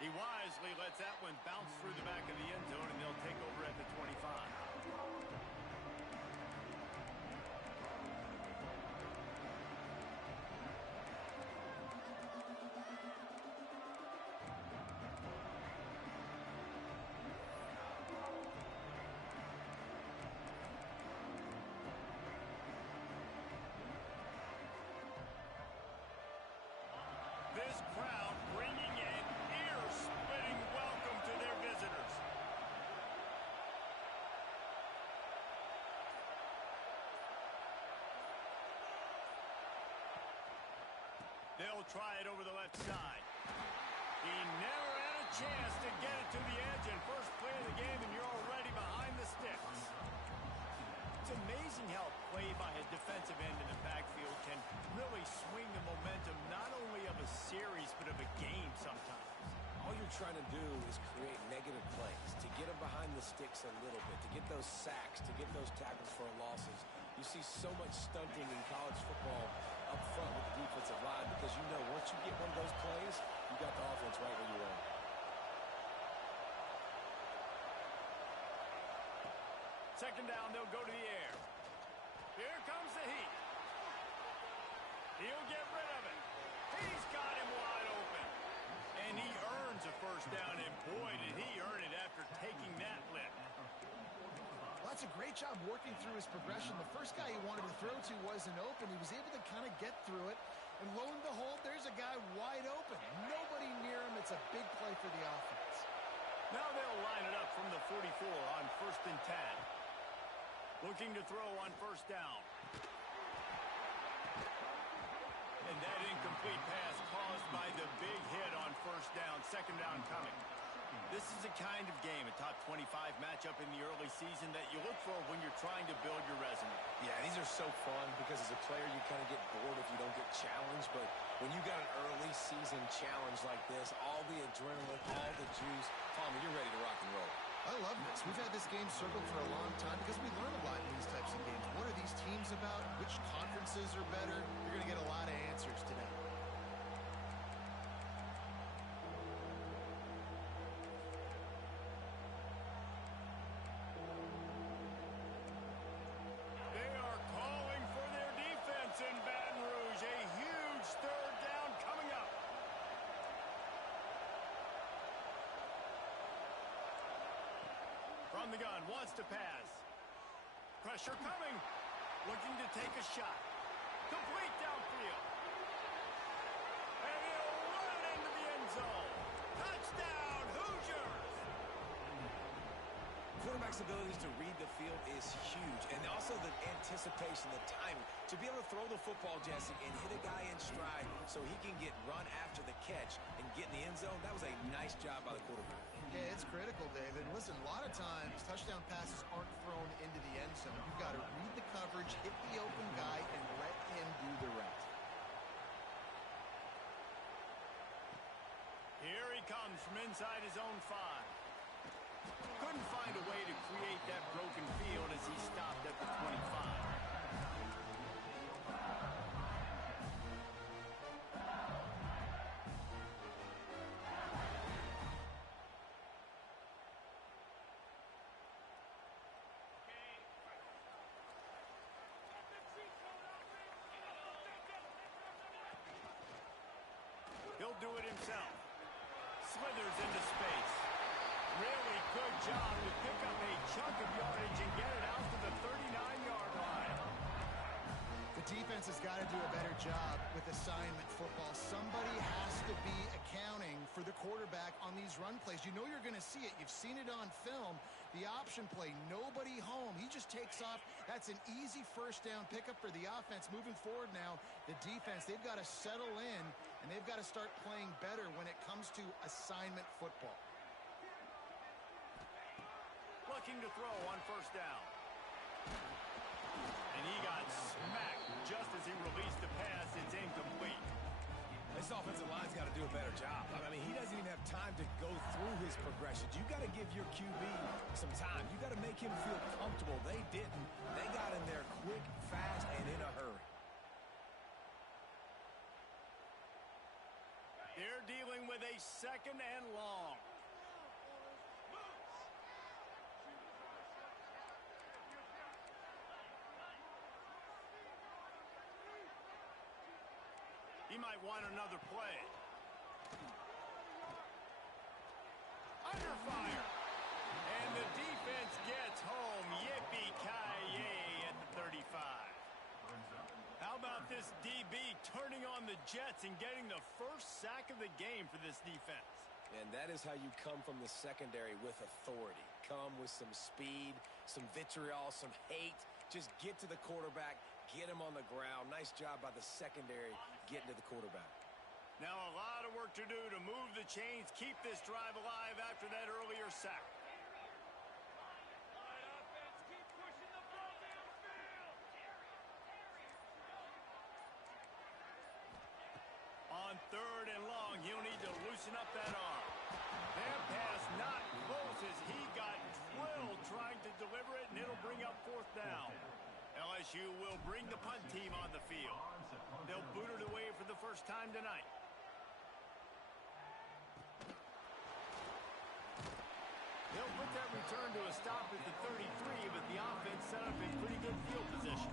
He wisely lets that one bounce through the back of the end zone, and they'll take over at the 25. This crowd bringing an ear-splitting welcome to their visitors. They'll try it over the left side. He never had a chance to get it to the edge, and first play of the game, and you're already behind the sticks. It's amazing how play by a defensive end in the backfield can really swing the momentum not only of a series but of a game sometimes. All you're trying to do is create negative plays, to get them behind the sticks a little bit, to get those sacks, to get those tackles for losses. You see so much stunting in college football up front with the defensive line because you know once you get one of those plays, you got the offense right where you want it. Second down, they'll go to the air. Here comes the heat. He'll get rid of it. He's got him wide open. And he earns a first down, and boy, did he earn it after taking that lift. Well, that's a great job working through his progression. The first guy he wanted to throw to wasn't open. He was able to kind of get through it. And lo and behold, there's a guy wide open. Nobody near him. It's a big play for the offense. Now they'll line it up from the 44 on 1st and 10. Looking to throw on first down. And that incomplete pass caused by the big hit on first down. Second down coming. This is the kind of game, a top 25 matchup in the early season that you look for when you're trying to build your resume. Yeah, these are so fun because as a player you kind of get bored if you don't get challenged. But when you got an early season challenge like this, all the adrenaline, all the juice, Tommy, you're ready to rock and roll. I love this. We've had this game circled for a long time because we learn a lot in these types of games. What are these teams about? Which conferences are better? You're going to get a lot of answers today. They are calling for their defense in Baton Rouge. A huge third down coming up. From the gun, wants to pass. Pressure coming. Looking to take a shot. Complete downfield. And he'll run it into the end zone. Touchdown, Hoosiers! Quarterback's abilities to read the field is huge, and also the anticipation, the timing. To be able to throw the football, Jesse, and hit a guy in stride so he can get run after the catch and get in the end zone, that was a nice job by the quarterback. Yeah, it's critical, David. Listen, a lot of times touchdown passes aren't thrown into the end zone. You've got to read the coverage, hit the open guy, and let him do the rest. Here he comes from inside his own 5. Couldn't find a way to create that broken field as he stopped at the 25. He'll do it himself. Slithers into space. Really good job to pick up a chunk of yardage and get it out to the 39-yard line. The defense has got to do a better job with assignment football. Somebody has to be accounting for the quarterback on these run plays. You know you're going to see it. You've seen it on film. The option play, nobody home. He just takes off. That's an easy first down pickup for the offense. Moving forward now, the defense, they've got to settle in, and they've got to start playing better when it comes to assignment football. Looking to throw on first down. And he got smacked just as he released the pass. It's incomplete. This offensive line's got to do a better job. I mean, he doesn't even have time to go through his progressions. You got to give your QB some time. You got to make him feel comfortable. They didn't. They got in there quick, fast, and in a hurry. They're dealing going with a 2nd and long. He might want another play. Under fire. And the defense gets home. Yippee-ki-yay at the 35. How about this DB turning on the Jets and getting the first sack of the game for this defense? And that is how you come from the secondary with authority. Come with some speed, some vitriol, some hate. Just get to the quarterback, get him on the ground. Nice job by the secondary getting to the quarterback. Now a lot of work to do to move the chains, keep this drive alive after that earlier sack. On 3rd and long, he'll need to loosen up that arm. That pass not close as he got drilled trying to deliver it, and it'll bring up 4th down. LSU will bring the punt team on the field. They'll boot it away for the first time tonight. They'll put that return to a stop at the 33, but the offense set up a pretty good field position.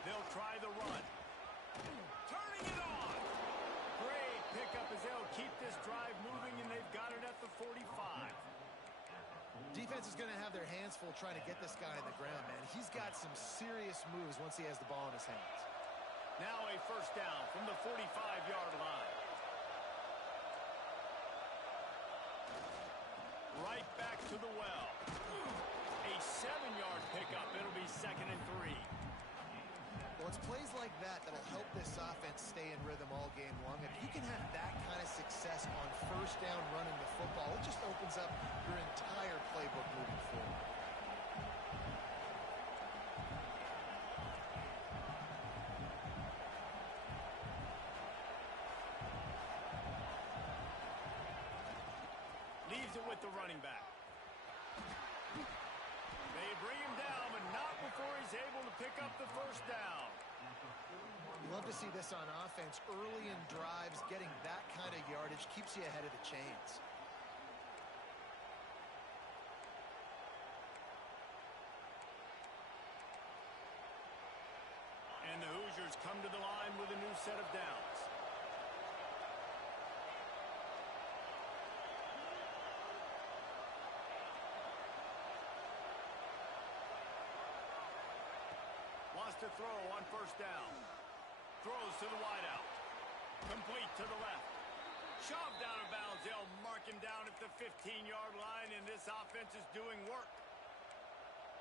They'll try the run. Turning it on. Great pickup as they'll keep this drive moving, and they've got it at the 45. Defense is going to have their hands full trying to get this guy on the ground, man. He's got some serious moves once he has the ball in his hands. Now a first down from the 45-yard line. Right back to the well. A 7-yard pickup. It'll be 2nd and 3. Well, it's plays like that that'll help this offense stay in rhythm all game long. If you can have that kind of success on first down running the football, it just opens up your entire playbook moving forward. Leaves it with the running back. They bring him down, but not before he's able to pick up the first down. You love to see this on offense. Early in drives, getting that kind of yardage keeps you ahead of the chains. And the Hoosiers come to the line with a new set of downs. Wants to throw on first down. Throws to the wideout. Complete to the left. Shoved out of bounds. They'll mark him down at the 15-yard line, and this offense is doing work.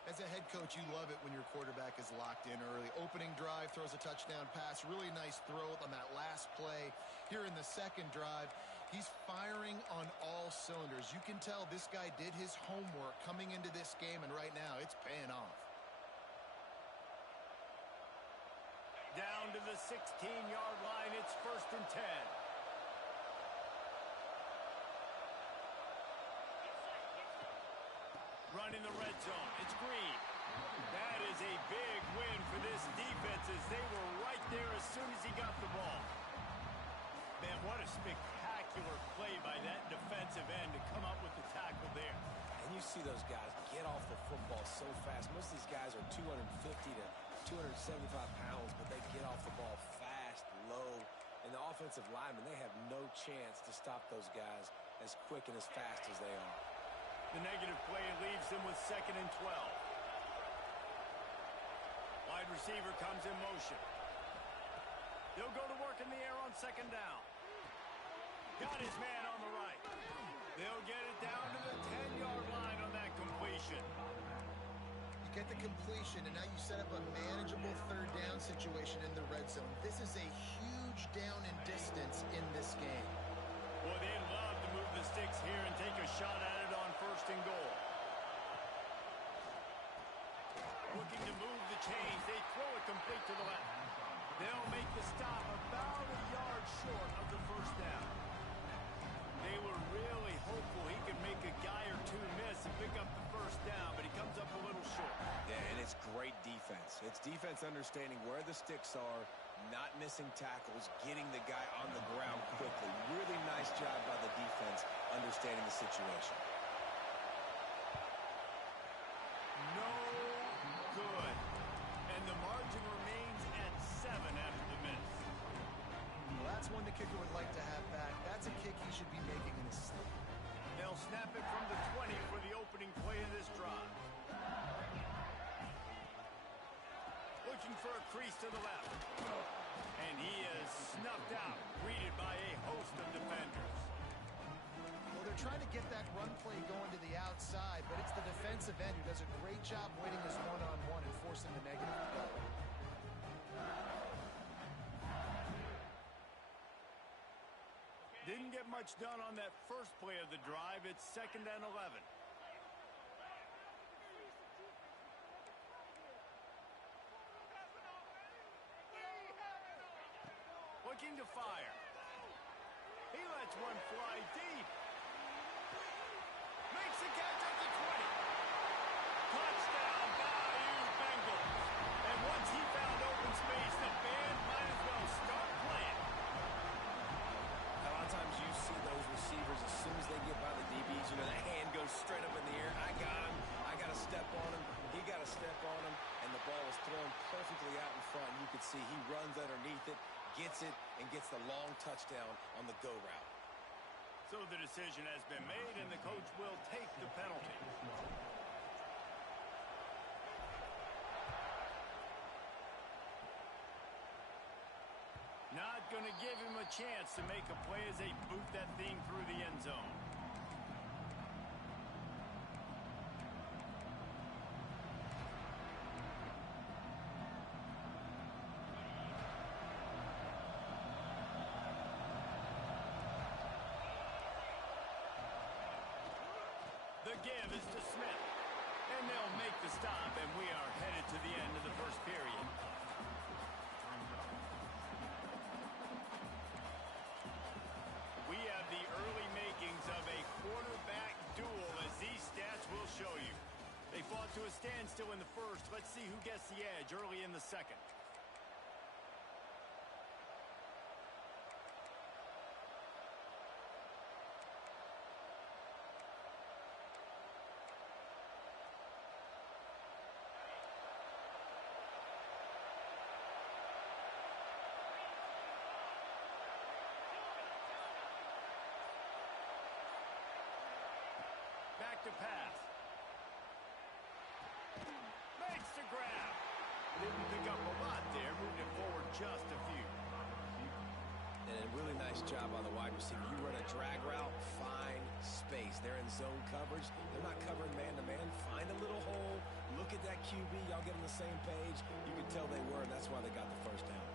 As a head coach, you love it when your quarterback is locked in early. Opening drive, throws a touchdown pass. Really nice throw on that last play. Here in the second drive, he's firing on all cylinders. You can tell this guy did his homework coming into this game, and right now it's paying off. Down to the 16-yard line. It's 1st and 10. Running the red zone. It's Green. That is a big win for this defense as they were right there as soon as he got the ball. Man, what a spectacular play by that defensive end to come up with the tackle there. And you see those guys get off the football so fast. Most of these guys are 250 to 275 pounds, but they get off the ball fast, low. And the offensive linemen, they have no chance to stop those guys as quick and as fast as they are. The negative play leaves them with 2nd and 12. Wide receiver comes in motion. He'll go to work in the air on 2nd down. Got his man on the right. They'll get it down to the 10-yard line on that completion. You get the completion, and now you set up a manageable third down situation in the red zone. This is a huge down in distance in this game. Boy, they'd love to move the sticks here and take a shot at it on 1st and goal. Looking to move the change. They throw it complete to the left. They'll make the stop about a yard short of the first down. They were really hopeful he could make a guy or two miss and pick up the first down, but he comes up a little short. Yeah, and it's great defense. It's defense understanding where the sticks are, not missing tackles, getting the guy on the ground quickly. Really nice job by the defense understanding the situation. No good. And the margin remains at 7 after the miss. Well, that's one the kicker would like to have back. That's a kick he should be making in his sleep. They'll snap it from the 20 for the opening play of this drive. Looking for a crease to the left. And he is snuffed out, greeted by a host of defenders. Well, they're trying to get that run play going to the outside, but it's the defensive end who does a great job waiting his one-on-one and forcing the negative play. Didn't get much done on that first play of the drive. It's 2nd and 11. Looking to fire. He lets one fly deep. Makes the catch at the 20. Touchdown, Bayou Bengals. And once he found open space, the band might as well start playing. A lot of times you see those receivers, as soon as they get by the DBs, you know, the hand goes straight up in the air. I got him. I got to step on him. He got to step on him. And the ball was thrown perfectly out in front. You could see he runs underneath it, gets it, and gets the long touchdown on the go route. So the decision has been made, and the coach will take the penalty. Not going to give him a chance to make a play as they boot that thing through the end zone. The give is to Smith. And they'll make the stop, and we are headed to the end of the first period. We have the early makings of a quarterback duel, as these stats will show you. They fought to a standstill in the first. Let's see who gets the edge early in the second. Back to pass. Makes the grab. Didn't pick up a lot there. Moved it forward just a few. And a really nice job on the wide receiver. You run a drag route, find space. They're in zone coverage. They're not covering man-to-man. Find a little hole. Look at that QB. Y'all get on the same page. You can tell they were, and that's why they got the first down.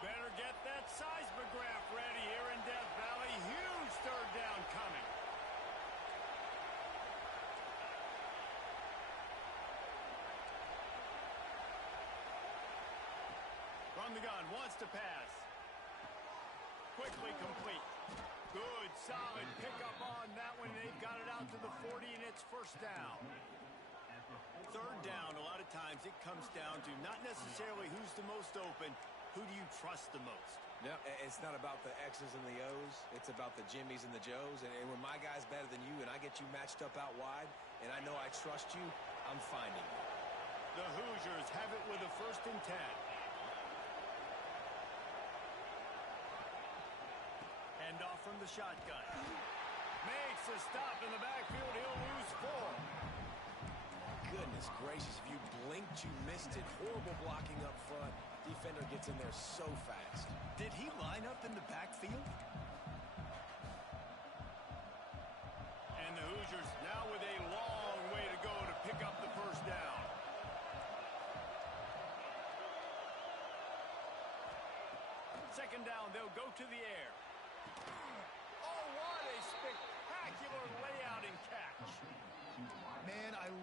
Better get that seismograph ready here in Death Valley. Huge third down coming. From the gun, wants to pass. Quickly complete. Good, solid pickup on that one. They've got it out to the 40, and it's first down. Third down, a lot of times it comes down to not necessarily who's the most open, who do you trust the most? No, it's not about the X's and the O's. It's about the Jimmies and the Joes. And when my guy's better than you and I get you matched up out wide and I know I trust you, I'm finding you. The Hoosiers have it with a 1st and 10. Hand off from the shotgun. Makes a stop in the backfield. He'll lose 4. Goodness gracious, if you blinked, you missed it. Horrible blocking up front. Defender gets in there so fast. Did he line up in the backfield? And the Hoosiers now with a long way to go to pick up the first down. Second down, they'll go to the air. Oh, what a spectacular layout and catch.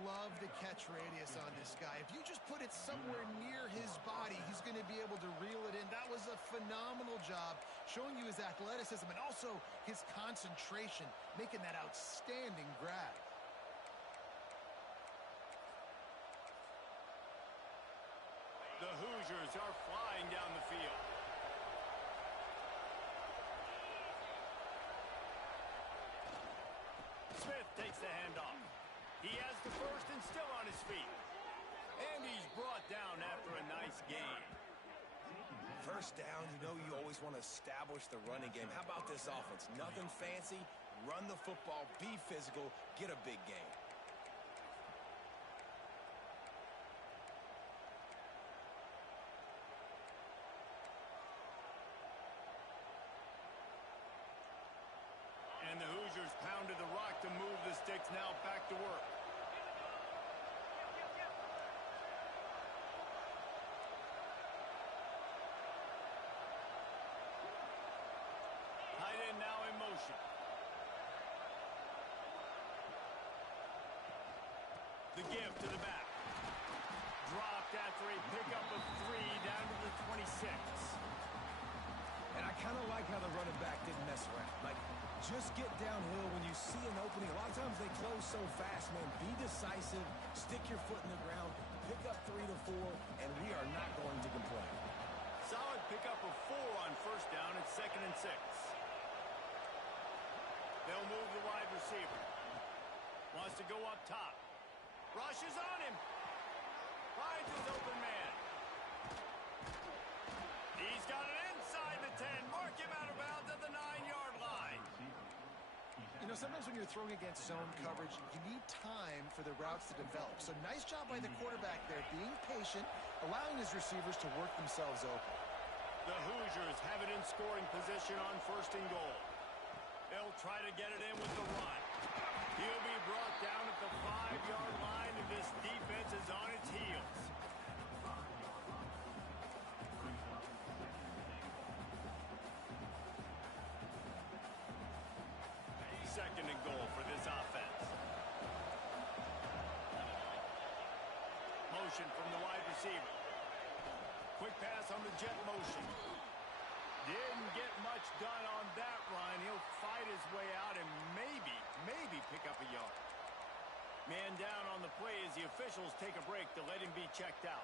love the catch radius on this guy. If you just put it somewhere near his body, he's going to be able to reel it in. That was a phenomenal job, showing you his athleticism and also his concentration, making that outstanding grab. The Hoosiers are flying down the field. Smith takes the handoff. He has the first and still on his feet. And he's brought down after a nice gain. First down, you know you always want to establish the running game. How about this offense? Nothing fancy. Run the football, be physical, get a big gain. And the Hoosiers pounded the rock to move the sticks, now back to work. Tight end now in motion. The give to the back. Dropped after a pickup of 3 down to the 26. And I kind of like how the running back didn't mess around. Like, just get downhill when you see an opening. A lot of times they close so fast, man. Be decisive, stick your foot in the ground, pick up 3 to 4, and we are not going to complain. Solid pickup of 4 on first down and 2nd and 6. They'll move the wide receiver. Wants to go up top. Rushes on him. Finds his open man. He's got it inside the 10. Mark him out of bounds at the 9-yard line. You know, sometimes when you're throwing against zone coverage, you need time for the routes to develop. So nice job by the quarterback there, being patient, allowing his receivers to work themselves open. The Hoosiers have it in scoring position on 1st and goal. They'll try to get it in with the run. He'll be brought down at the 5-yard line, and this defense is on its heels. Second and goal for this offense. Motion from the wide receiver. Quick pass on the jet motion. Didn't get much done on that run. He'll fight his way out and maybe pick up a yard. Man down on the play as the officials take a break to let him be checked out.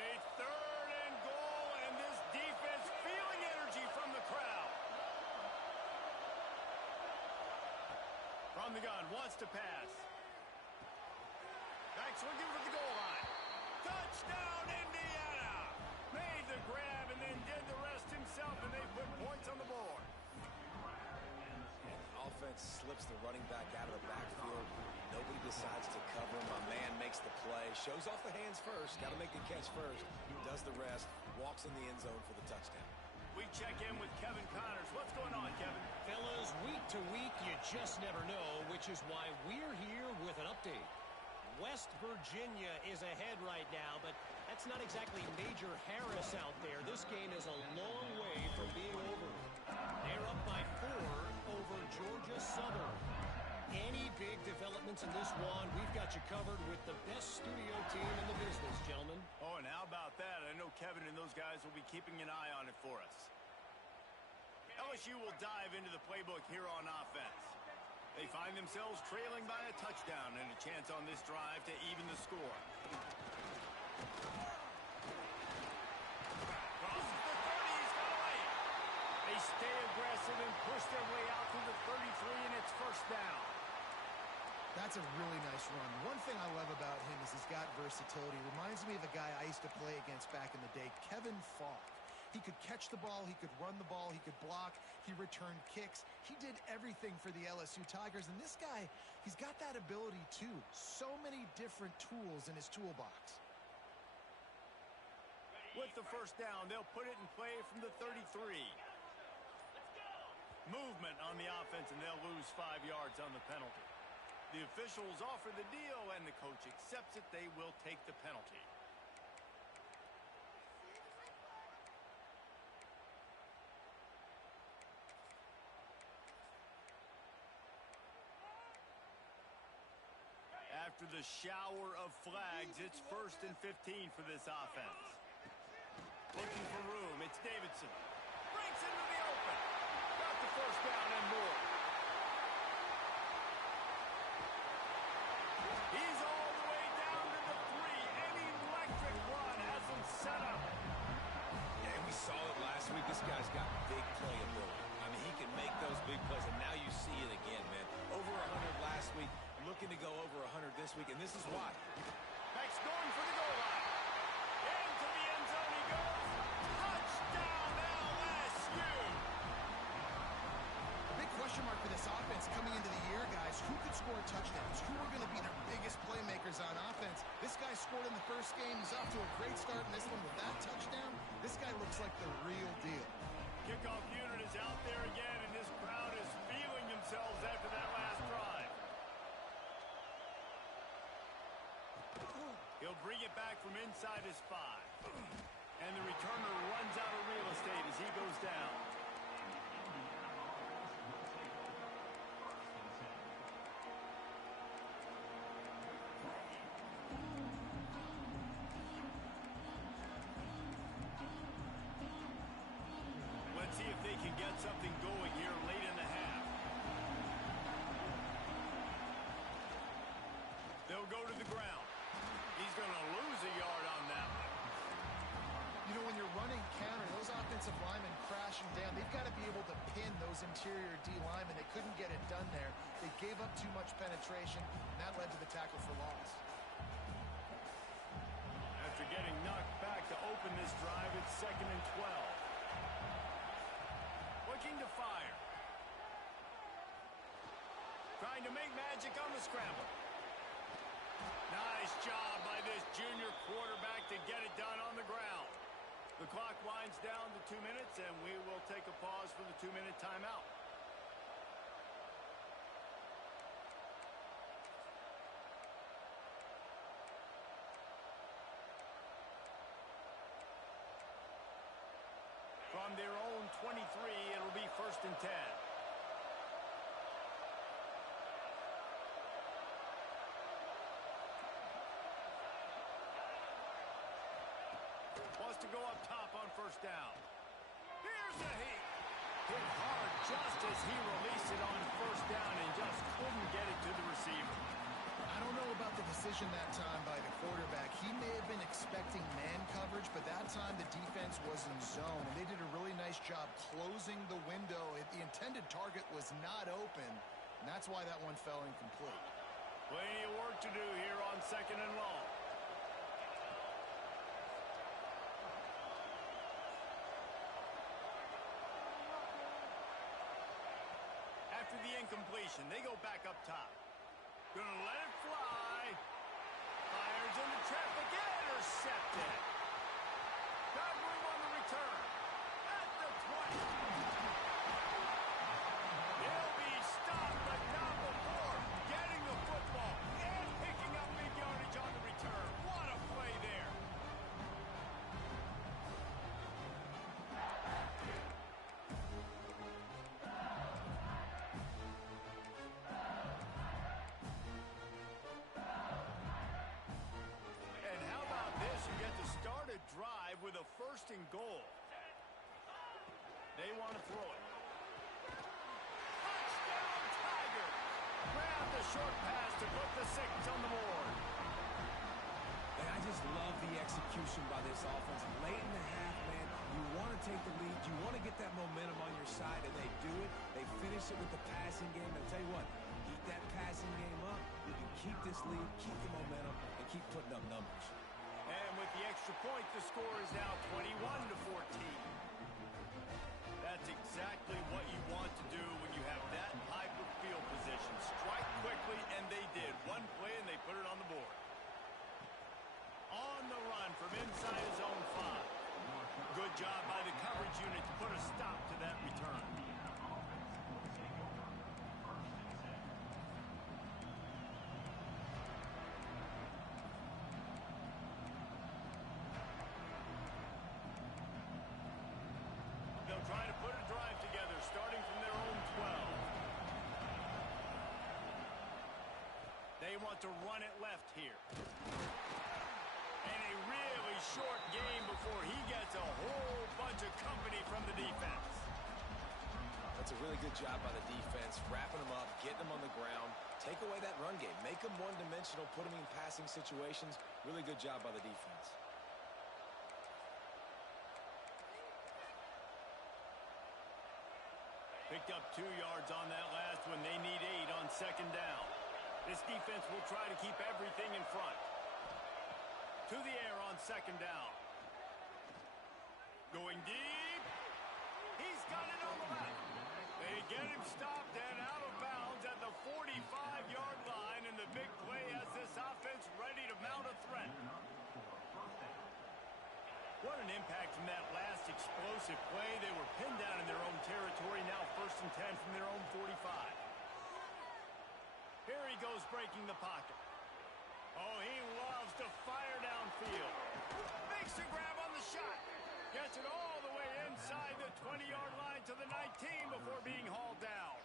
A 3rd and goal, and this defense feeling energy from the crowd. From the gun, wants to pass. Back swinging for the goal line. Touchdown, Indiana! Made the grab and then did the rest himself, and they put points on the board. Offense slips the running back out of the backfield. Nobody decides to cover him. My man makes the play. Shows off the hands first. Got to make the catch first. Does the rest. Walks in the end zone for the touchdown. We check in with Kevin Connors. What's going on, Kevin? Fellas, week to week, you just never know, which is why we're here with an update. West Virginia is ahead right now, but that's not exactly Major Harris out there. This game is a long way from being over. They're up by 4 over Georgia Southern. Any big developments in this one, we've got you covered with the best studio team in the business, gentlemen. Oh, and how about that? I know Kevin and those guys will be keeping an eye on it for us. LSU will dive into the playbook here on offense. They find themselves trailing by a touchdown and a chance on this drive to even the score. Crosses the 30, he's got away. They stay aggressive and push their way out through the 33, and it's first down. That's a really nice run. One thing I love about him is he's got versatility. Reminds me of a guy I used to play against back in the day, Kevin Falk. He could catch the ball, he could run the ball, he could block, he returned kicks. He did everything for the LSU Tigers, and this guy, he's got that ability too. So many different tools in his toolbox. With the first down, they'll put it in play from the 33. Movement on the offense, and they'll lose 5 yards on the penalty. The officials offer the deal, and the coach accepts it. They will take the penalty. After the shower of flags, it's 1st and 15 for this offense. Looking for room. It's Davidson. Breaks into the open. Got the first down and more. He's all the way down to the 3. An electric run has him set up. Yeah, we saw it last week. This guy's got big playability. I mean, he can make those big plays, and now you see it again, man. Over 100 last week, looking to go over 100 this week, and this is why. Max going for the goal line. Into the end zone he goes. Touchdown, LSU. A big question mark for this offense coming into the year, guys. Who could score touchdowns? Who are going to be their biggest playmakers on offense? This guy scored in the first game. He's off to a great start in this one with that touchdown. This guy looks like the real deal. Kickoff unit is out there again, and this crowd is feeling themselves after that last drive. He'll bring it back from inside his 5. And the returner runs out of real estate as he goes down. Let's see if they can get something going here late in the half. They'll go to the ground. He's going to lose a yard on that one. You know, when you're running counter, those offensive linemen crashing down, they've got to be able to pin those interior D linemen. They couldn't get it done there. They gave up too much penetration, and that led to the tackle for loss. After getting knocked back to open this drive, it's 2nd and 12. Looking to fire. Trying to make magic on the scramble. Nice job by this junior quarterback to get it done on the ground. The clock winds down to 2 minutes, and we will take a pause for the 2-minute timeout. From their own 23, it'll be 1st and 10. Wants to go up top on 1st down. Here's the heat. Hit hard just as he released it on 1st down and just couldn't get it to the receiver. I don't know about the decision that time by the quarterback. He may have been expecting man coverage, but that time the defense was in zone, and they did a really nice job closing the window. The intended target was not open, and that's why that one fell incomplete. Plenty of work to do here on 2nd and long. After the incompletion, they go back up top. Gonna let it fly. Fires into traffic. Intercepted. Got room on the return. At the 20. He'll be stopped, but not before getting the football and picking up big yardage on the return. What a play there. Drive with a 1st and goal. They want to throw it. Touchdown, Tigers! Grab the short pass to put the 6 on the board. And I just love the execution by this offense. Late in the half, man, you want to take the lead. You want to get that momentum on your side, and they do it. They finish it with the passing game. And I'll tell you what, keep that passing game up. You can keep this lead, keep the momentum, and keep putting up numbers. And with the extra point, the score is now 21-14. That's exactly what you want to do when you have that type of field position. Strike quickly, and they did. One play, and they put it on the board. On the run from inside his own 5. Good job by the coverage unit to put a stop to that return. They'll try to put a drive together, starting from their own 12. They want to run it left here. And a really short game before he gets a whole bunch of company from the defense. That's a really good job by the defense, wrapping them up, getting them on the ground. Take away that run game. Make them one-dimensional, put them in passing situations. Really good job by the defense. Picked up 2 yards on that last one. They need 8 on second down. This defense will try to keep everything in front. To the air on second down. Going deep. He's got it on the left. They get him stopped and out of bounds at the 45-yard line, and the big play has this offense ready to mount a threat. What an impact from that last explosive play. They were pinned down in their own territory, now 1st and 10 from their own 45. Here he goes breaking the pocket. Oh, he loves to fire downfield. Makes a grab on the shot. Gets it all the way inside the 20-yard line to the 19 before being hauled down.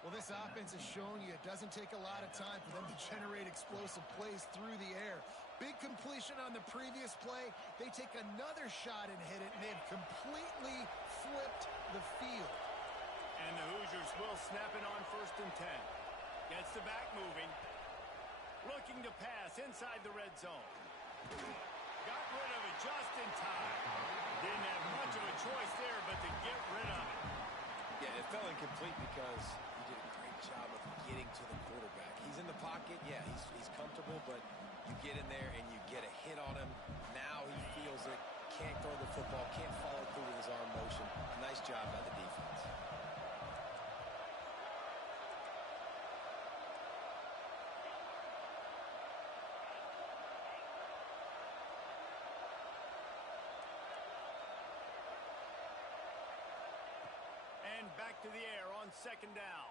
Well, this offense has shown you it doesn't take a lot of time for them to generate explosive plays through the air. Big completion on the previous play. They take another shot and hit it, and they've completely flipped the field. And the Hoosiers will snap it on 1st and 10. Gets the back moving. Looking to pass inside the red zone. Got rid of it just in time. Didn't have much of a choice there but to get rid of it. Yeah, it fell incomplete because he did a great job of getting to the quarterback. He's in the pocket. Yeah, he's comfortable, but you get in there and you get a hit on him. Now he feels it. Can't throw the football. Can't follow through with his arm motion. Nice job by the defense. And back to the air on second down.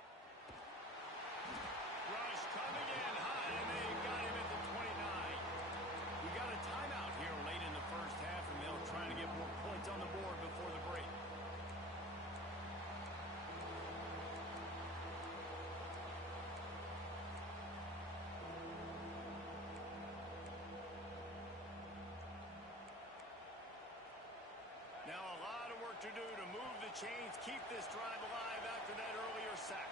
Rush coming in high, and they got him at the 29. We got a timeout here late in the first half, and they'll try to get more points on the board before the break. Now a lot of work to do to move the chains, keep this drive alive after that earlier sack.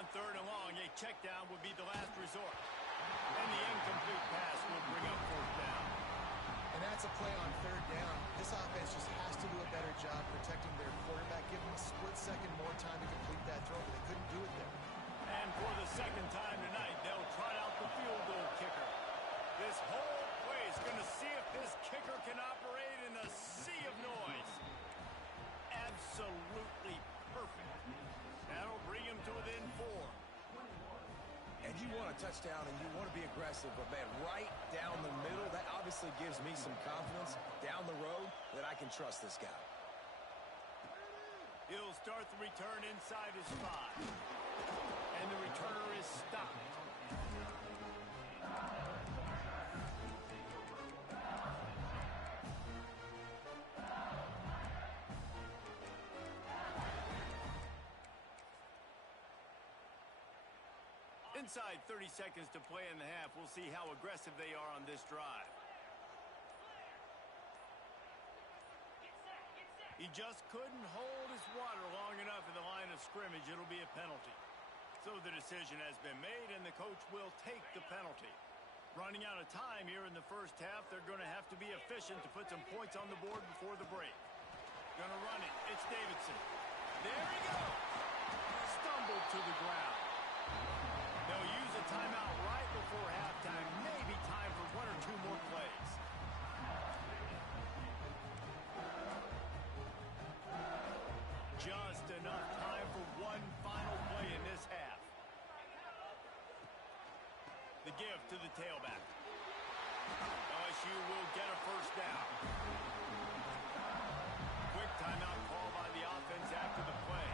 On 3rd and long, a check down would be the last resort. And the incomplete pass will bring up 4th down. And that's a play on 3rd down. This offense just has to do a better job protecting their quarterback. Give them a split second more time to complete that throw, but they couldn't do it there. And for the second time tonight, they'll try out the field goal kicker. This whole play is going to see if this kicker can operate in a sea of noise. Absolutely perfect. That'll bring him to within 4. And you want a touchdown and you want to be aggressive, but man, right down the middle, that obviously gives me some confidence down the road that I can trust this guy. He'll start the return inside his 5. And the returner is stopped. Inside 30 seconds to play in the half. We'll see how aggressive they are on this drive. He just couldn't hold his water long enough in the line of scrimmage. It'll be a penalty. So the decision has been made, and the coach will take the penalty. Running out of time here in the first half, they're going to have to be efficient to put some points on the board before the break. Going to run it. It's Davidson. There he goes. Stumbled to the ground. They'll use a timeout right before halftime. Maybe time for 1 or 2 more plays. Just enough time for one final play in this half. The give to the tailback. LSU will get a first down. Quick timeout call by the offense after the play.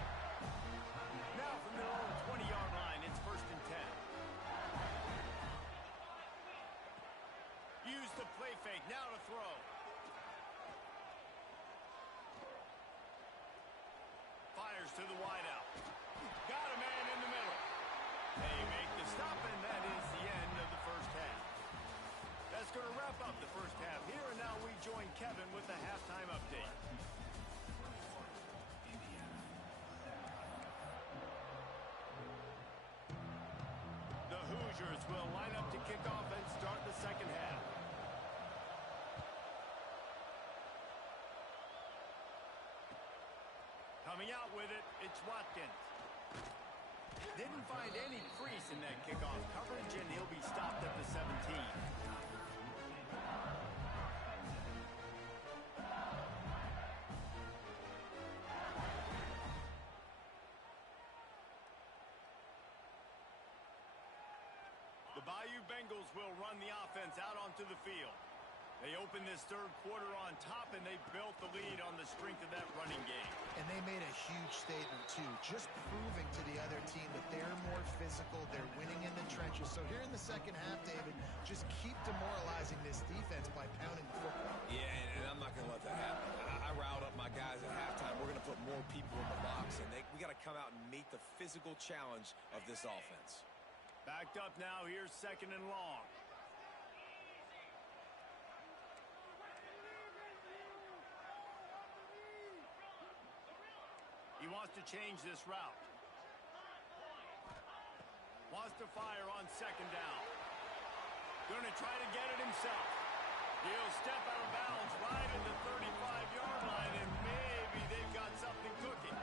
Now from their own 20-yard line, it's 1st and 10. fake. Now to throw. Fires to the wideout. Got a man in the middle. They make the stop, and that is the end of the first half. That's going to wrap up the first half here, and now we join Kevin with the halftime update. The Hoosiers will line up to kick off and start the second half. Coming out with it, it's Watkins. Didn't find any crease in that kickoff coverage, and he'll be stopped at the 17. The Bayou Bengals will run the offense out onto the field. They opened this third quarter on top, and they built the lead on the strength of that running game. And they made a huge statement, too, just proving to the other team that they're more physical, they're winning in the trenches. So here in the second half, David, just keep demoralizing this defense by pounding the football. Yeah, and I'm not going to let that happen. I riled up my guys at halftime. We're going to put more people in the box, and we got to come out and meet the physical challenge of this offense. Backed up now, here's second and long. He wants to change this route. Wants to fire on second down. Going to try to get it himself. He'll step out of bounds right at the 35-yard line, and maybe they've got something cooking.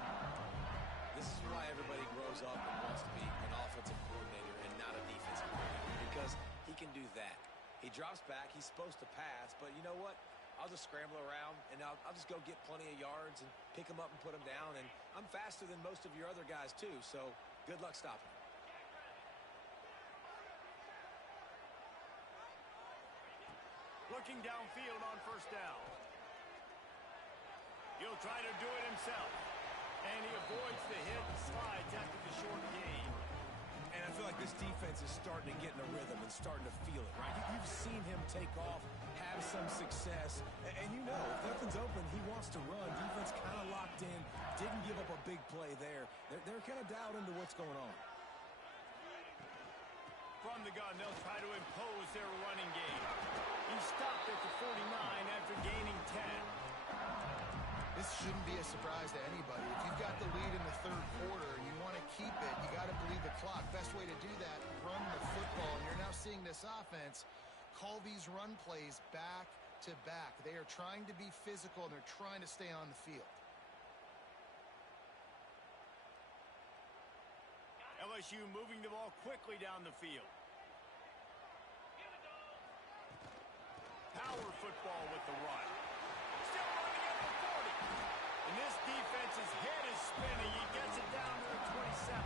This is why everybody grows up and wants to be an offensive coordinator and not a defensive coordinator, because he can do that. He drops back. He's supposed to pass, but you know what? I'll just scramble around, and I'll just go get plenty of yards and pick them up and put them down. And I'm faster than most of your other guys, too, so good luck stopping him. Looking downfield on first down. He'll try to do it himself. And he avoids the hit and slides after the short gain. And I feel like this defense is starting to get in a rhythm and starting to feel it, right? You've seen him take off, have some success, and you know, if nothing's open, he wants to run. Defense kind of locked in, didn't give up a big play there. They're kind of dialed into what's going on. From the gun, they'll try to impose their running game. He stopped at the 49 after gaining 10. This shouldn't be a surprise to anybody. If you've got the lead in the third quarter and you want to keep it, you got to believe the clock. Best way to do that, run the football. And you're now seeing this offense call these run plays back to back. They are trying to be physical, and they're trying to stay on the field. LSU moving the ball quickly down the field. Power football with the run. Still running at the 40. And this defense's head is spinning. He gets it down to the 27.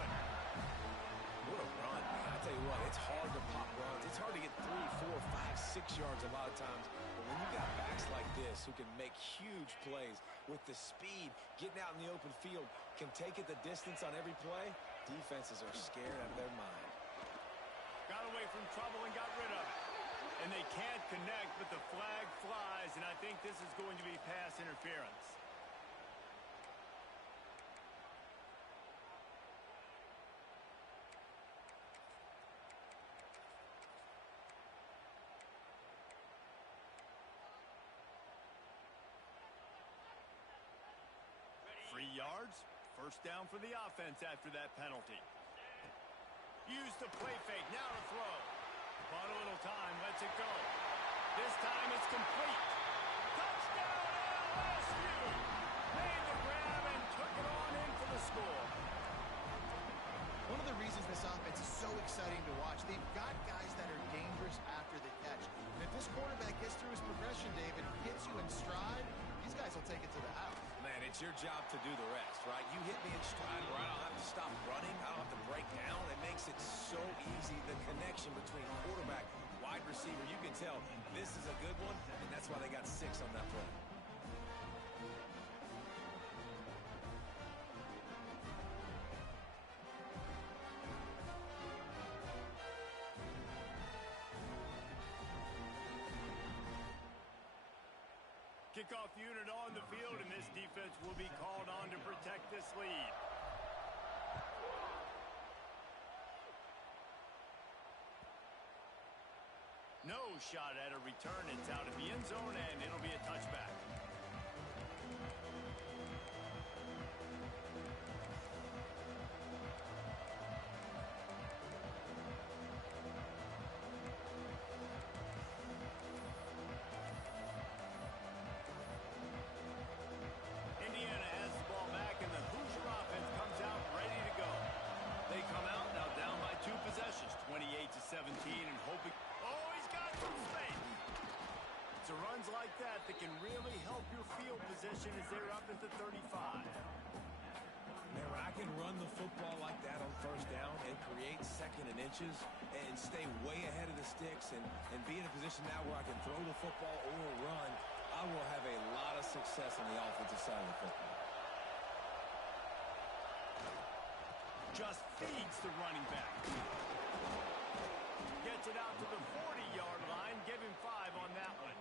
What a run, man. I tell you what, it's hard to pop runs. It's hard to get 3, 4, 5, 6 yards a lot of times. But when you got backs like this who can make huge plays with the speed, getting out in the open field, can take it the distance on every play, defenses are scared out of their mind. Got away from trouble and got rid of it. And they can't connect, but the flag flies, and I think this is going to be pass interference. Free yards. First down for the offense after that penalty. Use the play fake. Now to throw. Bought a little time. Lets it go. This time it's complete. Touchdown LSU. Made the grab and took it on in for the score. One of the reasons this offense is so exciting to watch, they've got guys that are dangerous after the catch. And if this quarterback gets through his progression, David, hits you in stride, these guys will take it to the house. Man, it's your job to do the rest, right? You hit me in stride where I don't have to stop running. I don't have to break down. It makes it so easy. The connection between quarterback, wide receiver, you can tell this is a good one, and that's why they got 6 on that play. Kickoff unit on the field, and this defense will be called on to protect this lead. No shot at a return. It's out of the end zone, and it'll be a touchback. Indiana has the ball back, and the Hoosier offense comes out ready to go. They come out now down by 2 possessions, 28-17, and hoping... Oh, he's got some space. It's runs like that that can really help your field position as they're up at the 35. Man, when I can run the football like that on first down and create second and inches and stay way ahead of the sticks and be in a position now where I can throw the football or run, I will have a lot of success on the offensive side of the football. Just feeds the running back. Gets it out to the 40-yard line. Give him 5 on that one.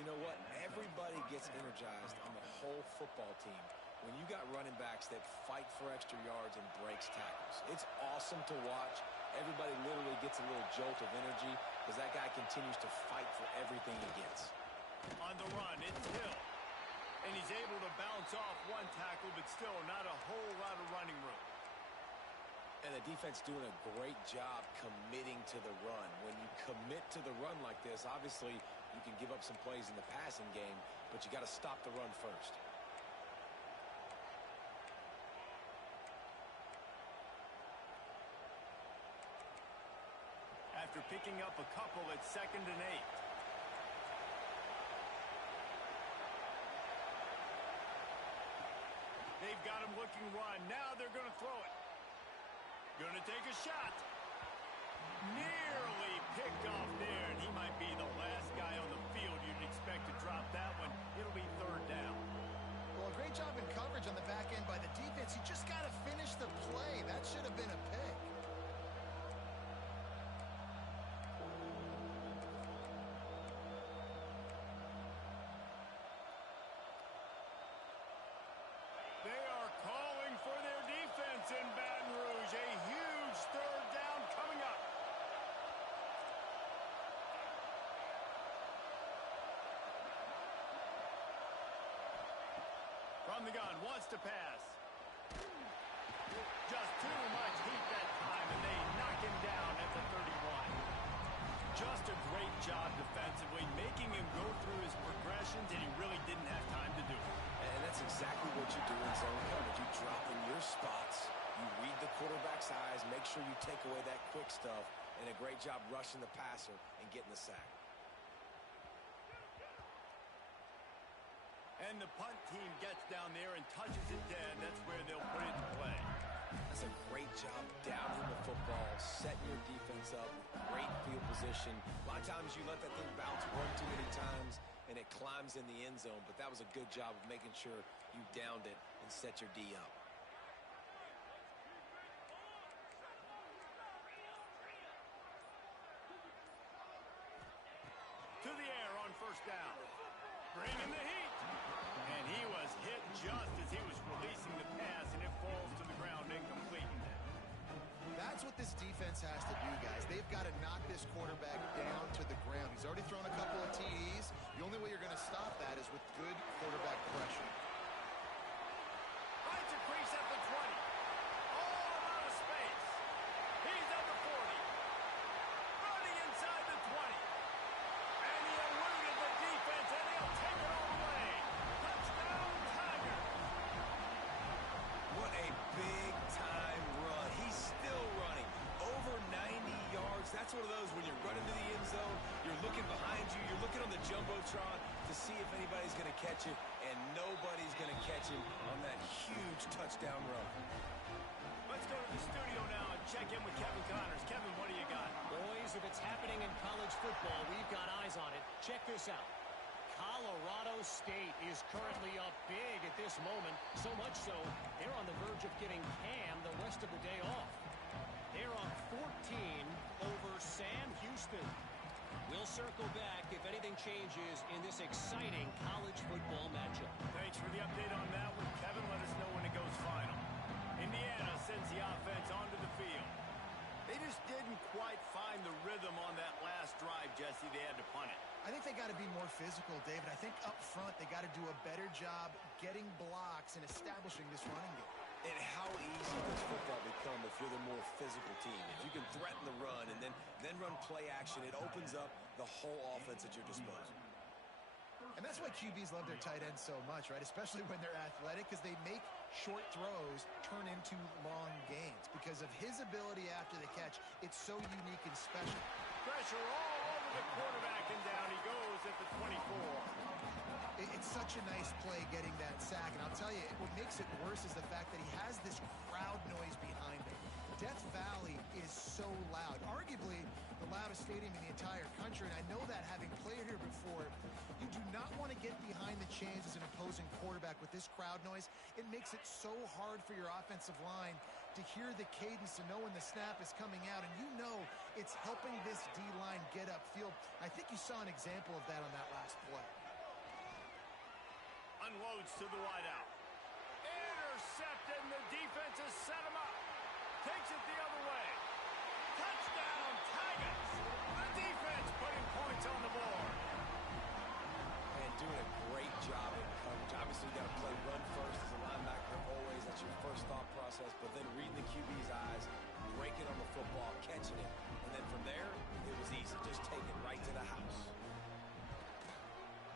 You know what? Everybody gets energized on the whole football team when you got running backs that fight for extra yards and breaks tackles. It's awesome to watch. Everybody literally gets a little jolt of energy because that guy continues to fight for everything he gets. On the run, it's Hill. And he's able to bounce off one tackle, but still not a whole lot of running room. And the defense doing a great job committing to the run. When you commit to the run like this, obviously you can give up some plays in the passing game, but you got to stop the run first. After picking up a couple, it's 2nd and 8. They've got him looking run. Now they're going to throw it. Going to take a shot. Nearly picked off there, and he might be the last guy on the field you'd expect to drop that one. It'll be 3rd down. Well, a great job in coverage on the back end by the defense. You just got to finish the play. That should have been a pick. They are calling for their defense in Baton Rouge. A huge 3rd down coming up. From the gun, wants to pass. Just too much heat that time, and they knock him down at the 31. Just a great job defensively, making him go through his progressions, and he really didn't have time to do it. And that's exactly what you do in zone coverage. You drop in your spots, you read the quarterback's eyes, make sure you take away that quick stuff, and a great job rushing the passer and getting the sack. And the punt team gets down there and touches it dead. That's where they'll put it in play. That's a great job down in the football, setting your defense up, great field position. A lot of times you let that thing bounce one too many times, and it climbs in the end zone, but that was a good job of making sure you downed it and set your D up. To the air on 1st down. Bringing the heat. And he was hit just as he was releasing the pass, and it falls to the ground incomplete. That's what this defense has to do, guys. They've got to knock this quarterback down to the ground. He's already thrown a couple of TDs. The only way you're going to stop that is with good quarterback pressure. Finds a crease at the 20. All out of space. He's at the 40. Running inside the 20. And he eluded the defense, and he'll take it all the way. Touchdown, Tigers. What a big-time run. He's still running. Over 90 yards. That's one of those when you're running to the end zone, you're looking behind you, you're looking on the Jumbotron to see if anybody's going to catch it, and nobody's going to catch him on that huge touchdown run. Let's go to the studio now and check in with Kevin Connors. Kevin, what do you got? Boys, if it's happening in college football, we've got eyes on it. Check this out. Colorado State is currently up big at this moment, so much so they're on the verge of giving Cam the rest of the day off. They're up 14 over Sam Houston. We'll circle back if anything changes in this exciting college football matchup. Thanks for the update on that one, Kevin. Let us know when it goes final. Indiana sends the offense onto the field. They just didn't quite find the rhythm on that last drive, Jesse. They had to punt it. I think they got to be more physical, David. I think up front they got to do a better job getting blocks and establishing this running game. And how easy does football become if you're the more physical team? If you can threaten the run and then run play action, it opens up the whole offense at your disposal. And that's why QBs love their tight ends so much, right? Especially when they're athletic, because they make short throws turn into long gains. Because of his ability after the catch, it's so unique and special. Pressure all over the quarterback, and down he goes at the 24. It's such a nice play getting that sack. And I'll tell you, what makes it worse is the fact that he has this crowd noise behind him. Death Valley is so loud, arguably the loudest stadium in the entire country. And I know that having played here before, you do not want to get behind the chains as an opposing quarterback with this crowd noise. It makes it so hard for your offensive line to hear the cadence, to know when the snap is coming out. And you know it's helping this D-line get upfield. I think you saw an example of that on that last play. Unloads to the wideout. Intercepted, and the defense has set him up. Takes it the other way. Touchdown, Tigers. The defense putting points on the board. And doing a great job in coverage. Obviously, you got to play run first as a linebacker always. That's your first thought process. But then reading the QB's eyes, breaking on the football, catching it. And then from there, it was easy. Just take it right to the house.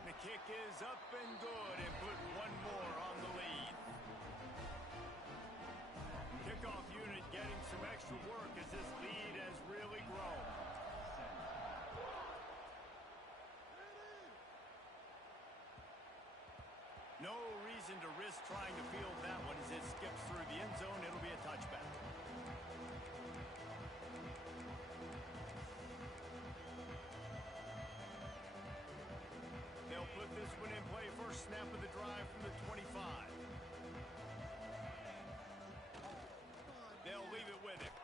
The kick is up and good, and put one more on the lead. Kickoff unit getting some extra work as this lead has really grown. No reason to risk trying to field that one as it skips through the end zone. It'll be a touchback. They'll put this one in play. First snap of the drive from the 25. They'll leave it with him.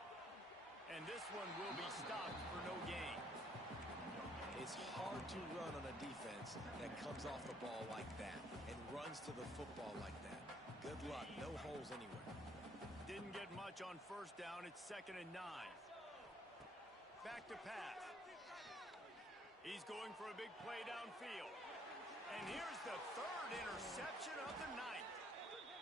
And this one will be stopped for no gain. It's hard to run on a defense that comes off the ball like that and runs to the football like that. Good luck. No holes anywhere. Didn't get much on first down. It's 2nd and 9. Back to pass. He's going for a big play downfield. And here's the third interception of the night.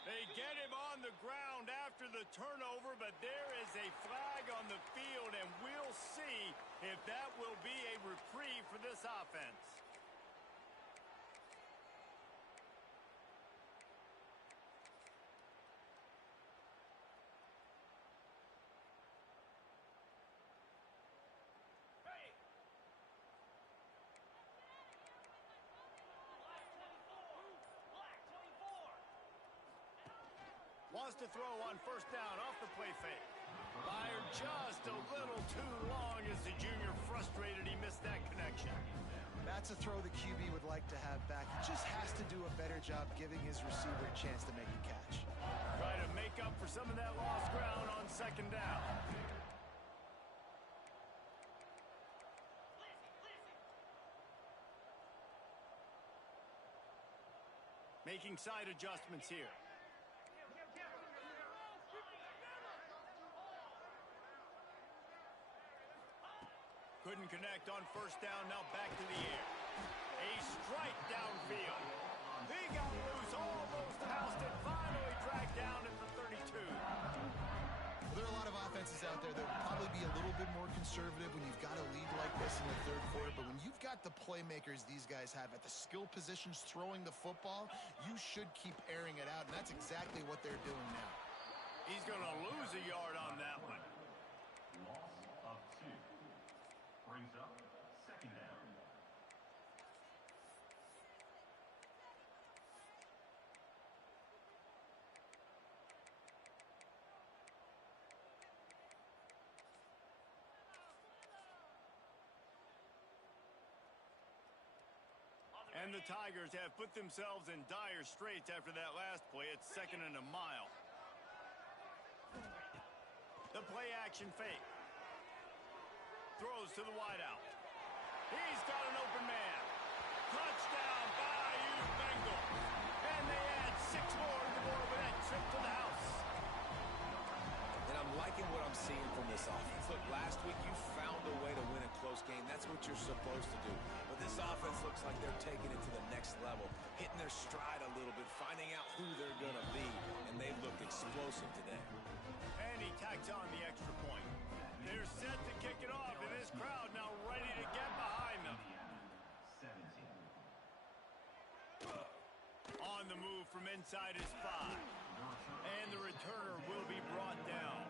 They get him on the ground after the turnover, but there is a flag on the field, and we'll see if that will be a reprieve for this offense. Wants to throw on first down off the play fake. Fired just a little too long as the junior frustrated he missed that connection. That's a throw the QB would like to have back. He just has to do a better job giving his receiver a chance to make a catch. Try to make up for some of that lost ground on 2nd down. Making side adjustments here. Couldn't connect on first down, now back to the air. A strike downfield. He got loose, almost housed it, finally dragged down at the 32. There are a lot of offenses out there that will probably be a little bit more conservative when you've got a lead like this in the third quarter, but when you've got the playmakers these guys have at the skill positions throwing the football, you should keep airing it out, and that's exactly what they're doing now. He's going to lose a yard on that one. Loss of 2. Brings up 2nd down. And the Tigers have put themselves in dire straits after that last play. It's 2nd and a mile. The play action fake. Throws to the wideout. He's got an open man. Touchdown, Bayou Bengals. And they add 6 more to the board with that trip to the house. And I'm liking what I'm seeing from this offense. Look, last week you found a way to win a close game. That's what you're supposed to do. But this offense looks like they're taking it to the next level, hitting their stride a little bit, finding out who they're going to be. And they've looked explosive today. And he tacks on the extra point. They're set to kick it off, and this crowd now ready to get behind them. 17. On the move from inside his 5. And the returner will be brought down.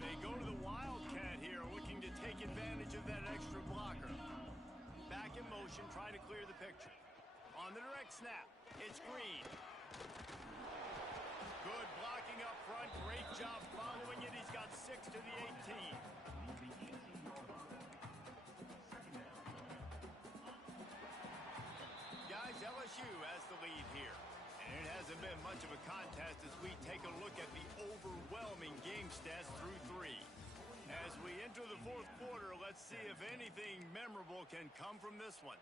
They go to the Wildcat here, looking to take advantage of that extra blocker. Back in motion, trying to clear the picture. On the direct snap, it's Green. Good blocking up front. Great job following it. He's got 6 to the 18. Guys, LSU has the lead here. And it hasn't been much of a contest as we take a look at the overwhelming game stats through 3. As we enter the 4th quarter, let's see if anything memorable can come from this one.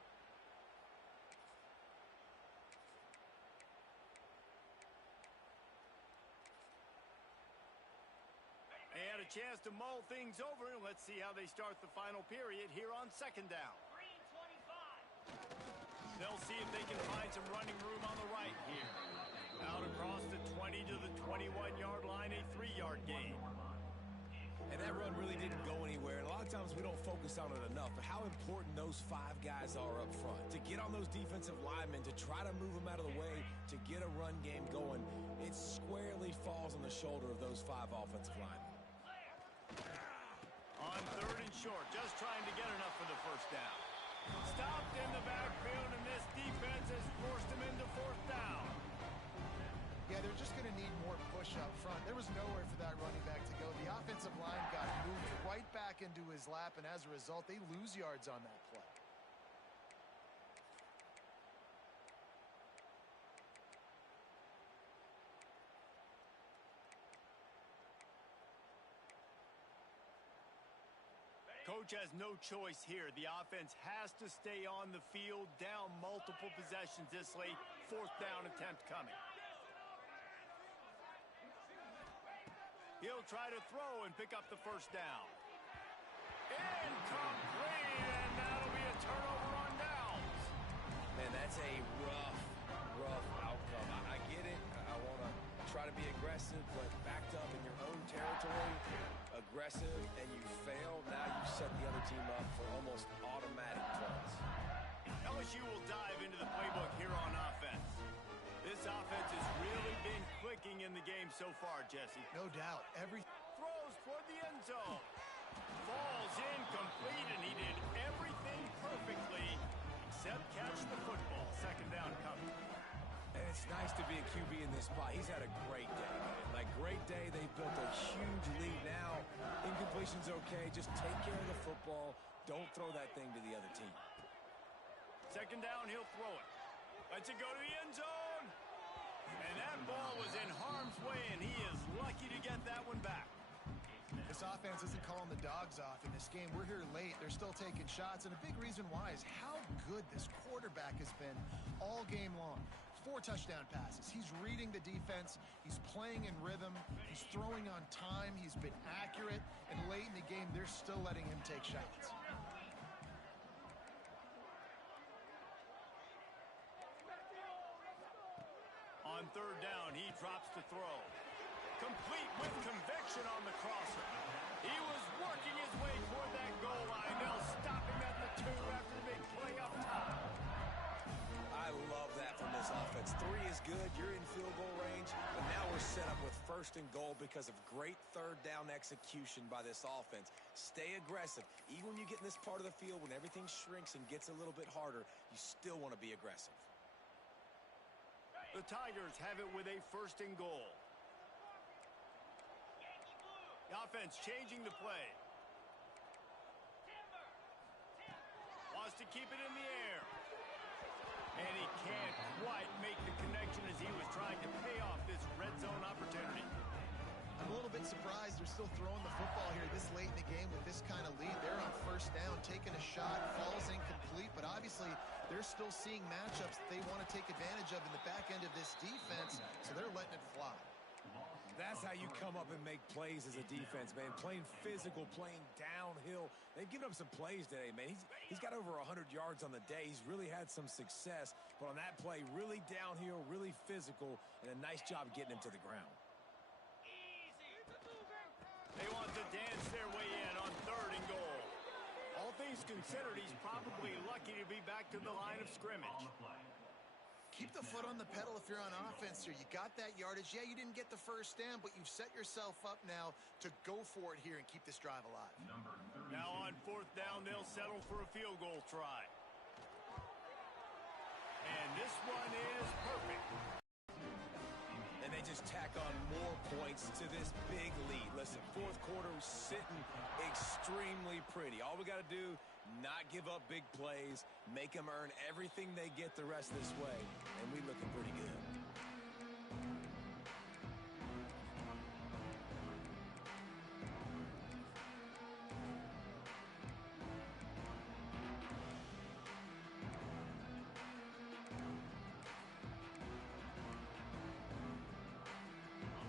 They had a chance to mull things over, and let's see how they start the final period here on 2nd down. They'll see if they can find some running room on the right here. Out across the 20 to the 21-yard line, a 3-yard gain. And that run really didn't go anywhere. And a lot of times we don't focus on it enough, but how important those 5 guys are up front. To get on those defensive linemen, to try to move them out of the way, to get a run game going, it squarely falls on the shoulder of those 5 offensive linemen. On 3rd and short, just trying to get enough for the 1st down. Stopped in the backfield, and this defense has forced him into 4th down. Yeah, they're just going to need more push up front. There was nowhere for that running back to go. The offensive line got moved right back into his lap, and as a result, they lose yards on that play. Coach has no choice here. The offense has to stay on the field, down multiple possessions this late. 4th down attempt coming. He'll try to throw and pick up the 1st down. Incomplete, and that'll be a turnover on downs. Man, that's a rough outcome. I get it. I want to try to be aggressive, but backed up in your own territory, aggressive, and you fail, now you set the other team up for almost automatic points. LSU will dive into the playbook here on offense. This offense has really been clicking in the game so far, Jesse. No doubt. Throws toward the end zone. Falls incomplete, and he did everything perfectly except catch the football. 2nd down coming. And it's nice to be a QB in this spot. He's had a great day, man. Like, great day. They've built a huge lead now. Incompletion's okay. Just take care of the football. Don't throw that thing to the other team. 2nd down, he'll throw it. Lets it go to the end zone. And that ball was in harm's way, and he is lucky to get that one back. This offense isn't calling the dogs off in this game. We're here late. They're still taking shots, and a big reason why is how good this quarterback has been all game long. 4 touchdown passes. He's reading the defense. He's playing in rhythm. He's throwing on time. He's been accurate. And late in the game, they're still letting him take shots. On 3rd down, he drops to throw. Complete with conviction on the crosser. He was working his way toward that goal line. They'll stop him at the 2 after the big play up top. I love that from this offense. 3 is good. You're in field goal range, but now we're set up with 1st and goal because of great 3rd down execution by this offense. Stay aggressive. Even when you get in this part of the field, when everything shrinks and gets a little bit harder, you still want to be aggressive. The Tigers have it with a 1st and goal. The offense changing the play. Wants to keep it in the air. And he can't quite make the connection as he was trying to pay off this red zone opportunity. I'm a little bit surprised they're still throwing the football here this late in the game with this kind of lead. They're on first down, taking a shot, falls incomplete, but obviously they're still seeing matchups that they want to take advantage of in the back end of this defense, so they're letting it fly. That's how you come up and make plays as a defense, man. Playing physical, playing downhill. They've given up some plays today, man. He's got over 100 yards on the day. He's really had some success, but on that play, really downhill, really physical, and a nice job getting him to the ground. They want to dance their way in on 3rd and goal. All things considered, he's probably lucky to be back to the line of scrimmage. Keep the foot on the pedal if you're on offense here. You got that yardage. Yeah, you didn't get the first down, but you've set yourself up now to go for it here and keep this drive alive. Now on 4th down, they'll settle for a field goal try. And this one is perfect. And they just tack on more points to this big lead. Listen, 4th quarter was sitting extremely pretty. All we got to do, not give up big plays, make them earn everything they get the rest of this way, and we looking pretty good.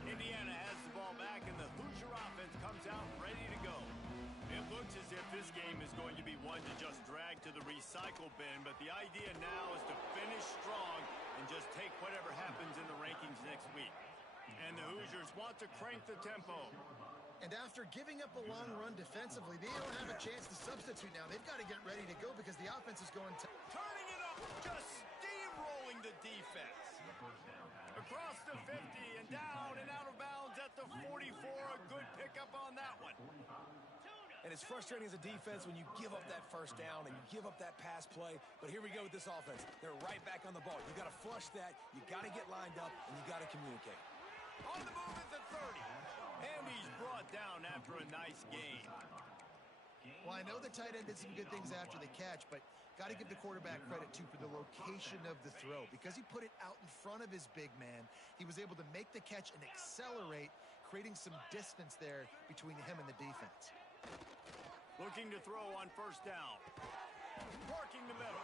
Indiana has the ball back, and the Hoosier offense comes out ready to go. It looks as if this game is going to be one to just drag to the recycle bin, but the idea now is to finish strong and just take whatever happens in the rankings next week. And the Hoosiers want to crank the tempo. And after giving up a long run defensively, they don't have a chance to substitute now. They've got to get ready to go because the offense is going to... Turning it up, just steamrolling the defense. Across the 50 and down and out of bounds at the 44. A good pickup on that one. And it's frustrating as a defense when you give up that first down and you give up that pass play. But here we go with this offense. They're right back on the ball. You got to flush that. You got to get lined up, and you got to communicate. On the move at the 30. And he's brought down after a nice gain. Well, I know the tight end did some good things after the catch, but got to give the quarterback credit, too, for the location of the throw. Because he put it out in front of his big man, he was able to make the catch and accelerate, creating some distance there between him and the defense. Looking to throw on 1st down. Working the middle.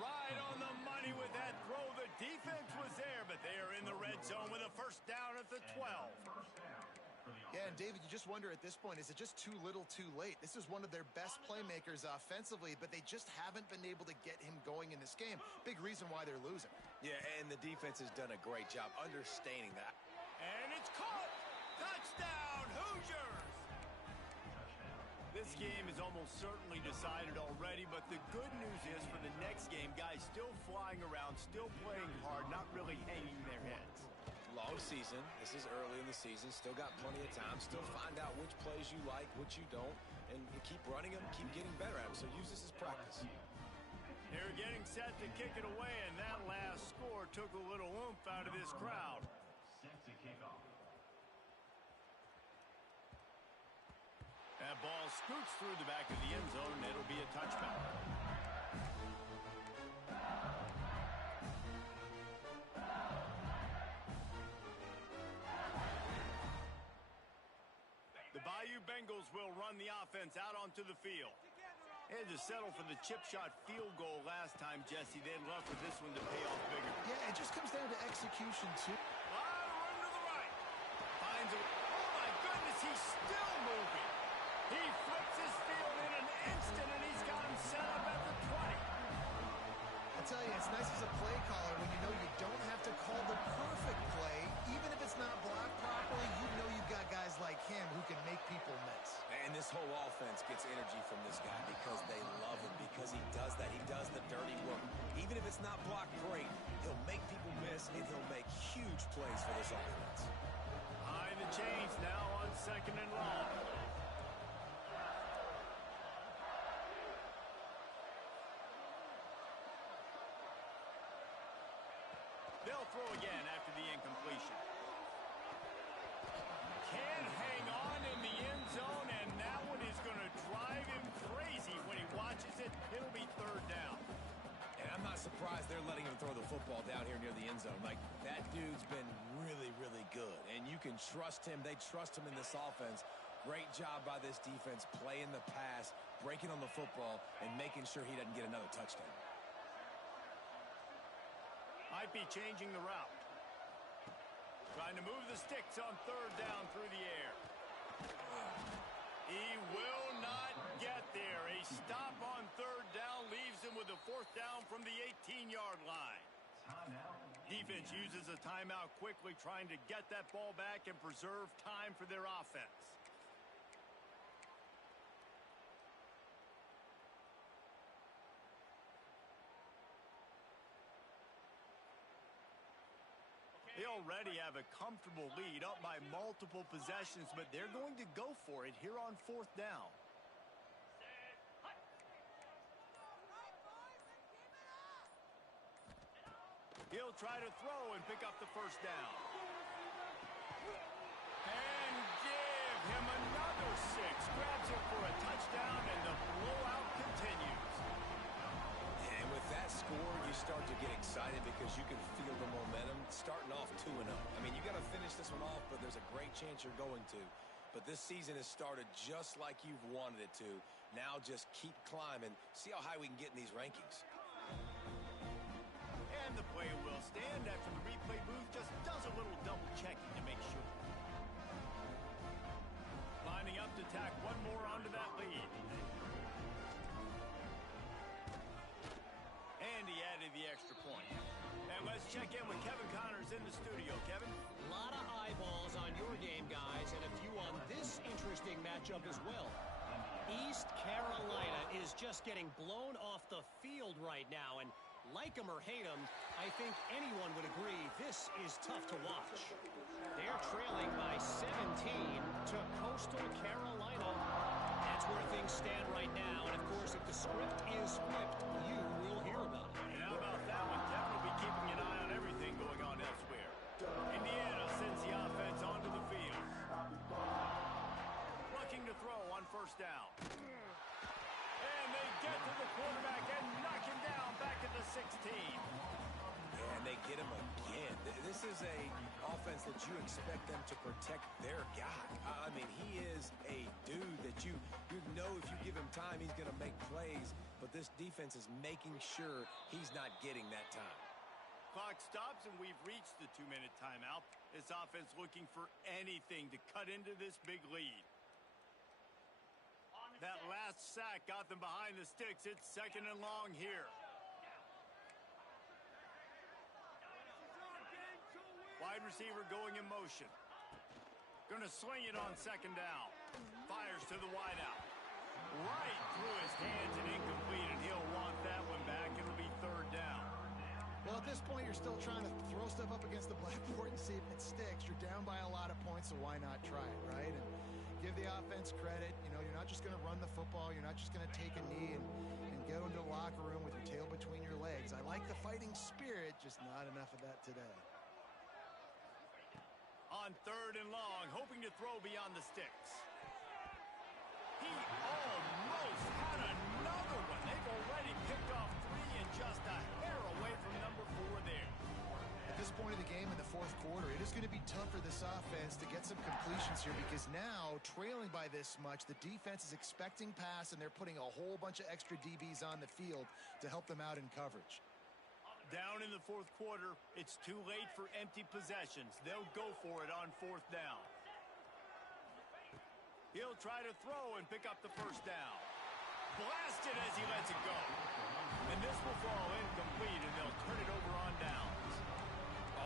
Right on the money with that throw. The defense was there, but they are in the red zone with a 1st down at the 12. Yeah, and David, you just wonder at this point, is it just too little too late? This is one of their best playmakers offensively, but they just haven't been able to get him going in this game. Big reason why they're losing. Yeah, and the defense has done a great job understanding that. And it's caught! Touchdown, Hoosiers! This game is almost certainly decided already, but the good news is for the next game, guys still flying around, still playing hard, not really hanging their heads. Long season. This is early in the season. Still got plenty of time. Still find out which plays you like, which you don't, and keep running them, keep getting better at them. So use this as practice. They're getting set to kick it away, and that last score took a little oomph out of this crowd. Set to kick off. That ball scoots through the back of the end zone, and it'll be a touchback. The Bayou Bengals will run the offense out onto the field. They had to settle for the chip shot field goal last time, Jesse. They'd love for this one to pay off bigger. Yeah, it just comes down to execution, too. A lot of room to the right. Finds a... Oh, my goodness, he's still moving. He flips his field in an instant, and he's got him set up at the 20. I'll tell you, it's nice as a play caller when you know you don't have to call the perfect play. Even if it's not blocked properly, you know you've got guys like him who can make people miss. And this whole offense gets energy from this guy because they love him, because he does that. He does the dirty work. Even if it's not blocked great, he'll make people miss, and he'll make huge plays for this offense. Behind the chains now on 2nd and long. They'll throw again after the incompletion. Can't hang on in the end zone, and that one is going to drive him crazy when he watches it. It'll be 3rd down. And I'm not surprised they're letting him throw the football down here near the end zone. Like, that dude's been really, really good, and you can trust him. They trust him in this offense. Great job by this defense playing the pass, breaking on the football, and making sure he doesn't get another touchdown. Might be changing the route. Trying to move the sticks on third down through the air. He will not get there. A stop on third down leaves him with a fourth down from the 18-yard line. Defense uses a timeout quickly, trying to get that ball back and preserve time for their offense. They already have a comfortable lead up by multiple possessions, but they're going to go for it here on fourth down. He'll try to throw and pick up the first down. And give him another 6. Grabs it for a touchdown, and the blowout continues. And with that score, you start to get excited because you can feel the momentum starting off 2-0. I mean, you got to finish this one off, but there's a great chance you're going to. But this season has started just like you've wanted it to. Now just keep climbing. See how high we can get in these rankings. And the play will stand after the replay booth just does a little double checking to make sure. Lining up to tack one more onto that lead. And he added the extra point. And let's check in with Kevin Connors in the studio. Kevin? A lot of eyeballs on your game, guys, and a few on this interesting matchup as well. East Carolina is just getting blown off the field right now, and like them or hate them, I think anyone would agree this is tough to watch. They're trailing by 17 to Coastal Carolina. That's where things stand right now, and of course, if the script is flipped, you will hear about it. And how about that one? Definitely keeping an eye on everything going on elsewhere. Indiana sends the offense onto the field. Looking to throw on first down. And they get to the quarterback and knock him down back at the 16. And they get him again. This is a offense that you expect them to protect their guy. I mean, he is a dude that you know if you give him time, he's going to make plays. But this defense is making sure he's not getting that time. Clock stops, and we've reached the 2-minute timeout. This offense looking for anything to cut into this big lead. That last sack got them behind the sticks. It's second and long here. Wide receiver going in motion. Going to swing it on second down. Fires to the wideout. Right through his hands and incomplete, and he'll want that one back. It'll be third down. Well, at this point, you're still trying to throw stuff up against the blackboard and see if it sticks. You're down by a lot of points, so why not try it, right? And give the offense credit. You know, you're not just going to run the football. You're not just going to take a knee and go into the locker room with your tail between your legs. I like the fighting spirit, just not enough of that today. On third and long, hoping to throw beyond the sticks. He almost had another one. They've already picked off 3 and just a hair away from number 4 there. At this point of the game in the fourth quarter, it is going to be tough for this offense to get some completions here because now, trailing by this much, the defense is expecting pass, and they're putting a whole bunch of extra DBs on the field to help them out in coverage. Down in the fourth quarter, it's too late for empty possessions. They'll go for it on fourth down. He'll try to throw and pick up the first down. Blasted as he lets it go. And this will fall incomplete, and they'll turn it over on downs.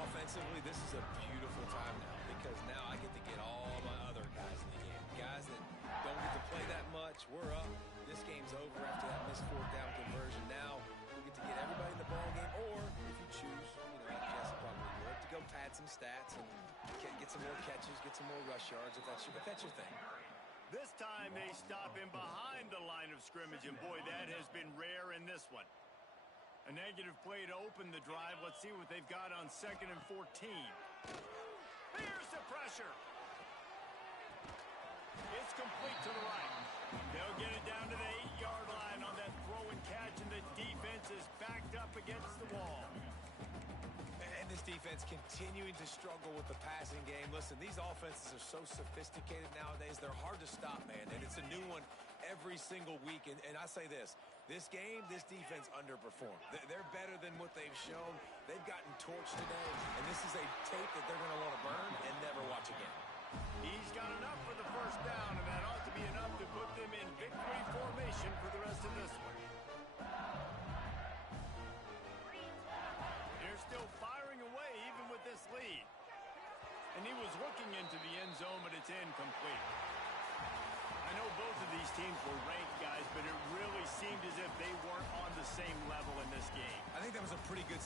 Offensively, this is a beautiful time now because now I get to get all my other guys in the game. Guys that don't get to play that much, we're up. This game's over after that missed fourth down conversion. Now we get to get everybody in the ball game, or if you choose, like Jesse probably would, to go pad some stats and get some more catches, get some more rush yards if that's your thing. This time they stop him behind the line of scrimmage, and boy, that has been rare in this one. A negative play to open the drive. Let's see what they've got on 2nd and 14. Here's the pressure. It's complete to the right. They'll get it down to the 8-yard line on that throw and catch. imagine the defense is backed up against the wall. And this defense continuing to struggle with the passing game. Listen, these offenses are so sophisticated nowadays. They're hard to stop, man. And it's a new one every single week. And I say this game, this defense underperformed. They're better than what they've shown. They've gotten torched today. And this is a tape that they're going to want to burn and never watch again. He's got enough for the first down, and that ought to be enough to put them in victory formation for the rest of this one. They're still firing away even with this lead. And he was looking into the end zone, but it's incomplete. I know both of these teams were ranked, guys, but it really seemed as if they weren't on the same level in this game. I think that was a pretty good